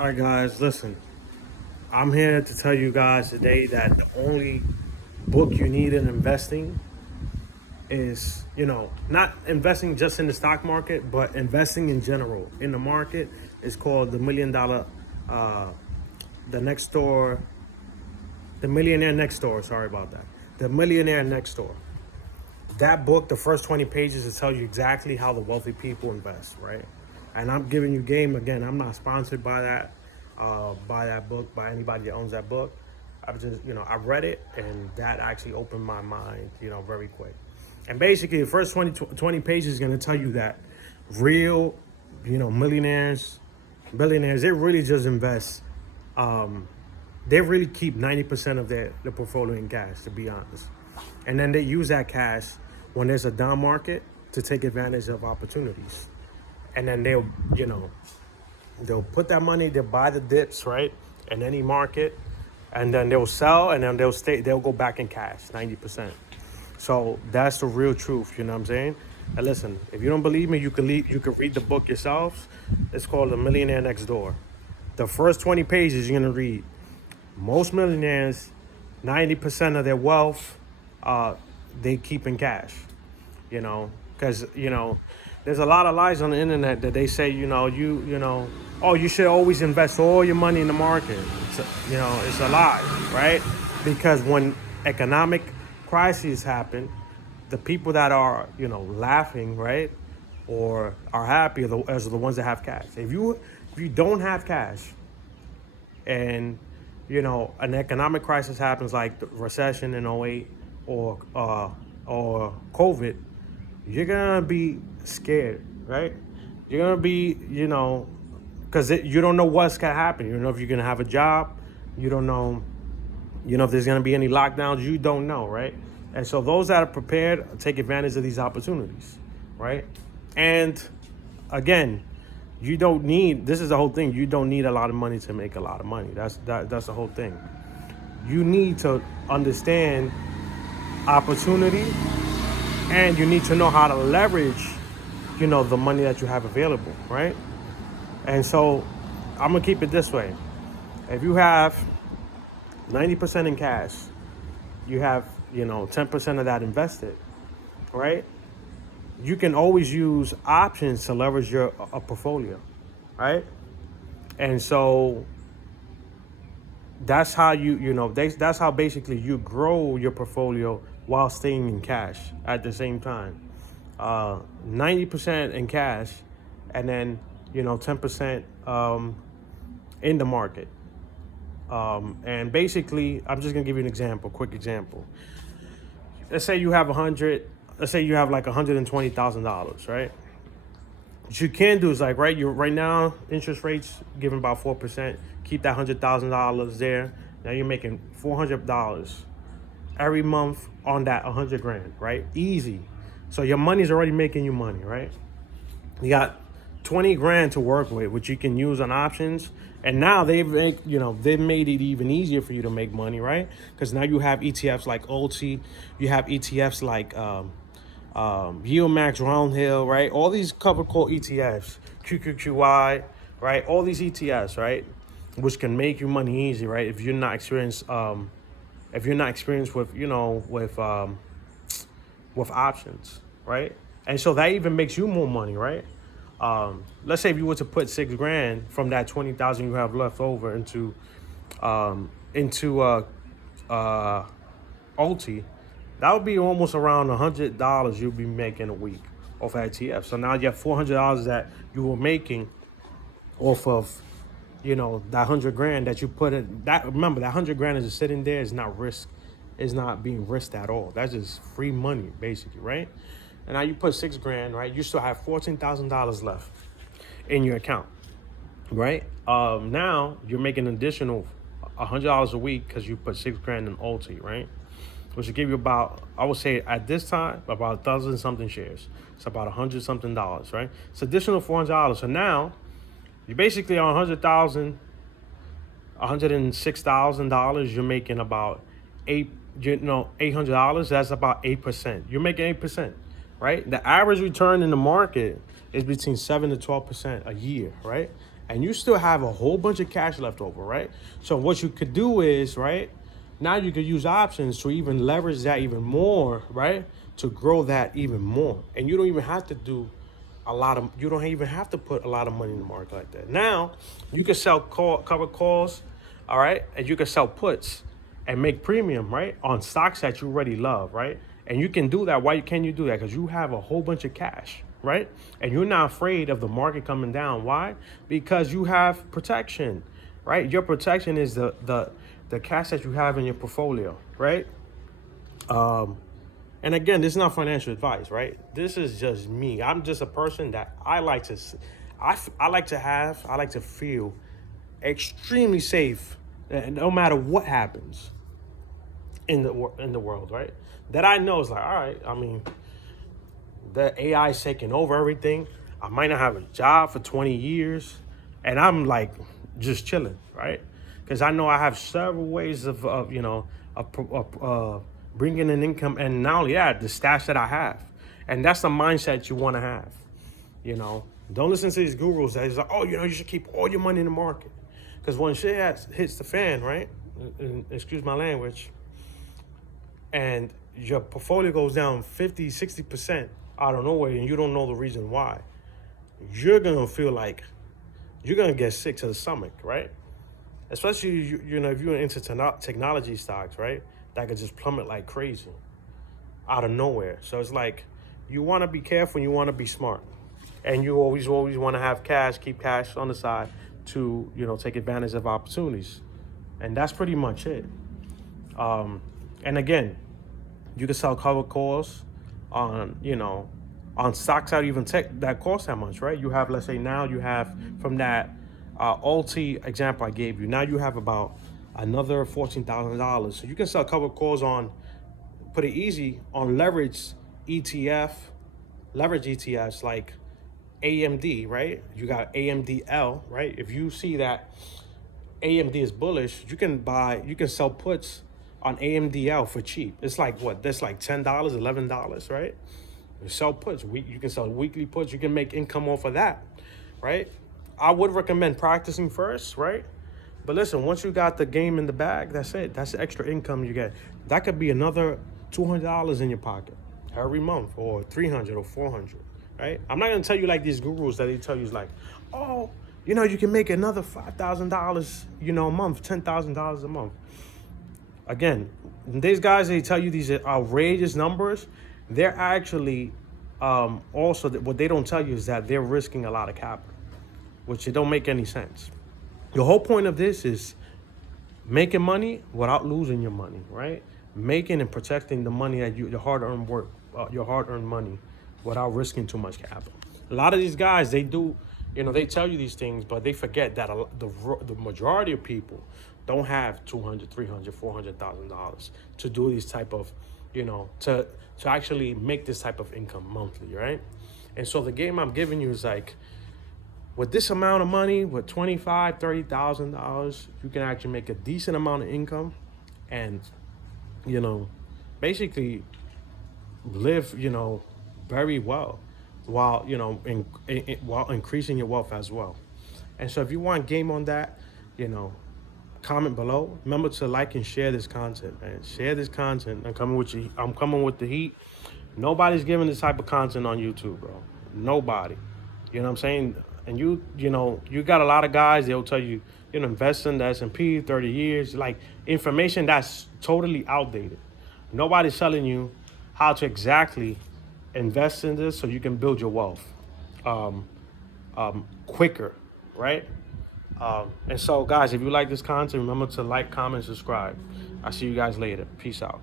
All right, guys, listen. I'm here to tell you guys today that the only book you need in investing is, not investing just in the stock market, but investing in general in the market is called uh, the next door, the millionaire next door. Sorry about that. The millionaire next door. That book, the first 20 pages, will tell you exactly how the wealthy people invest, right? And I'm giving you game again. I'm not sponsored by that book, by anybody that owns that book. I've just, I read it, and that actually opened my mind, very quick. And basically, the first 20 pages is going to tell you that real, millionaires, billionaires, they really just invest. They really keep 90% of their portfolio in cash, to be honest. And then they use that cash when there's a down market to take advantage of opportunities. And then they'll put that money, they'll buy the dips, right? In any market. And then they'll sell, and then they'll go back in cash, 90%. So that's the real truth, you know what I'm saying? And listen, if you don't believe me, you can read the book yourselves. It's called The Millionaire Next Door. The first 20 pages you're gonna read. Most millionaires, 90% of their wealth, they keep in cash. Because there's a lot of lies on the internet that they say, oh, you should always invest all your money in the market. It's a lie, right? Because when economic crises happen, the people that are, laughing, right, or are happy are the ones that have cash. If you don't have cash, and an economic crisis happens like the recession in '08 or COVID, you're gonna be scared, right? You're gonna be, because you don't know what's gonna happen. You don't know if you're gonna have a job. You don't know, if there's gonna be any lockdowns. You don't know, right? And so those that are prepared take advantage of these opportunities, right? And again, you don't need. This is the whole thing. You don't need a lot of money to make a lot of money. That's the whole thing. You need to understand opportunity, and you need to know how to leverage, the money that you have available, right? And so I'm gonna keep it this way. If you have 90% in cash, you have 10% of that invested, right? You can always use options to leverage your a portfolio, right? And so that's how that's how basically you grow your portfolio while staying in cash at the same time. 90% in cash, and then 10% in the market. And basically, I'm just gonna give you an example, quick example. Let's say you have like $120,000, right? What you can do is like right now interest rates giving about 4%. Keep that $100,000 there. Now you're making $400 every month on that 100 grand, right? Easy. So your money's already making you money, right? You got 20 grand to work with, which you can use on options. And now they've made it even easier for you to make money, right? Because now you have ETFs like OLTI, you have ETFs like Yield Max Roundhill, right? All these covered call ETFs, QQQY, right? All these ETFs, right? Which can make you money easy, right? If you're not experienced, with with options, right? And so that even makes you more money, right? Let's say if you were to put 6 grand from that 20,000 you have left over into OT, that would be almost around $100 you'll be making a week off of ETF. So now you have $400 that you were making off of that 100 grand that you put in. That, remember, that 100 grand is just sitting there, is not being risked at all. That's just free money basically, right? And now you put 6 grand, right? You still have $14,000 left in your account, right? Now you're making an additional $100 a week because you put 6 grand in OT, right? Which will give you about, I would say at this time, about 1,000 something shares. It's about $100 something, right? It's additional $400. So now you basically on $106,000. You're making about $800. That's about 8%. You're making 8%, right? The average return in the market is between 7 to 12% a year, right? and you still have a whole bunch of cash left over, right? So what you could do is, right, now you could use options to even leverage that even more, right, to grow that even more. And you don't even have to do you don't even have to put a lot of money in the market like that. Now you can sell covered calls, all right, and you can sell puts and make premium, right, on stocks that you already love, right? And you can do that. Why can you do that? Because you have a whole bunch of cash, right? And you're not afraid of the market coming down. Why? Because you have protection, right? Your protection is the cash that you have in your portfolio, right? And again, this is not financial advice, right? This is just me. I'm just a person that I like to feel extremely safe, no matter what happens in the world, right? That I know is like, all right. I mean, the AI is taking over everything. I might not have a job for 20 years, and I'm like just chilling, right? Because I know I have several ways of bringing in income, and not only that, the stash that I have, and that's the mindset you want to have. Don't listen to these gurus that is like, oh, you should keep all your money in the market, because when shit hits the fan, right? Excuse my language, and your portfolio goes down 50-60% out of nowhere, and you don't know the reason why, you're gonna feel like you're gonna get sick to the stomach, right? Especially if you're into technology stocks, right? That could just plummet like crazy out of nowhere. So it's like you want to be careful, you want to be smart, and you always want to have cash, keep cash on the side to take advantage of opportunities, and that's pretty much it. And again, you can sell covered calls on stocks that cost that much, right? You have, let's say now you have from that Alti example I gave you, now you have about another $14,000. So you can sell covered calls on, put it easy, on leverage ETFs like AMD, right? You got AMDL, right? If you see that AMD is bullish, you can sell puts on AMDL for cheap. It's like what? That's like $10, $11, right? You sell puts. You can sell weekly puts. You can make income off of that, right? I would recommend practicing first, right? But listen, once you got the game in the bag, that's it. That's the extra income you get. That could be another $200 in your pocket every month, or $300 or $400, right? I'm not gonna tell you like these gurus that they tell you is like, oh, you can make another $5,000, a month, $10,000 a month. Again, these guys, they tell you these outrageous numbers. They're actually also, what they don't tell you is that they're risking a lot of capital, which it don't make any sense. The whole point of this is making money without losing your money, right? Making and protecting the money that your hard-earned work, your hard-earned money, without risking too much capital. A lot of these guys, they do, they tell you these things, but they forget that the majority of people don't have $200,000, $300,000, $400,000 to do these type of, to actually make this type of income monthly, right? And so the game I'm giving you is like, with this amount of money, with $25,000, $30,000, you can actually make a decent amount of income, and basically live very well, while while increasing your wealth as well. And so if you want game on that, comment below. Remember to like and share this content, man. Share this content. I'm coming with the heat. Nobody's giving this type of content on YouTube, bro. Nobody. You know what I'm saying? And you got a lot of guys, they'll tell you, invest in the S&P 30 years, like information that's totally outdated. Nobody's telling you how to exactly invest in this so you can build your wealth quicker, right? And so, guys, if you like this content, remember to like, comment, subscribe. I'll see you guys later. Peace out.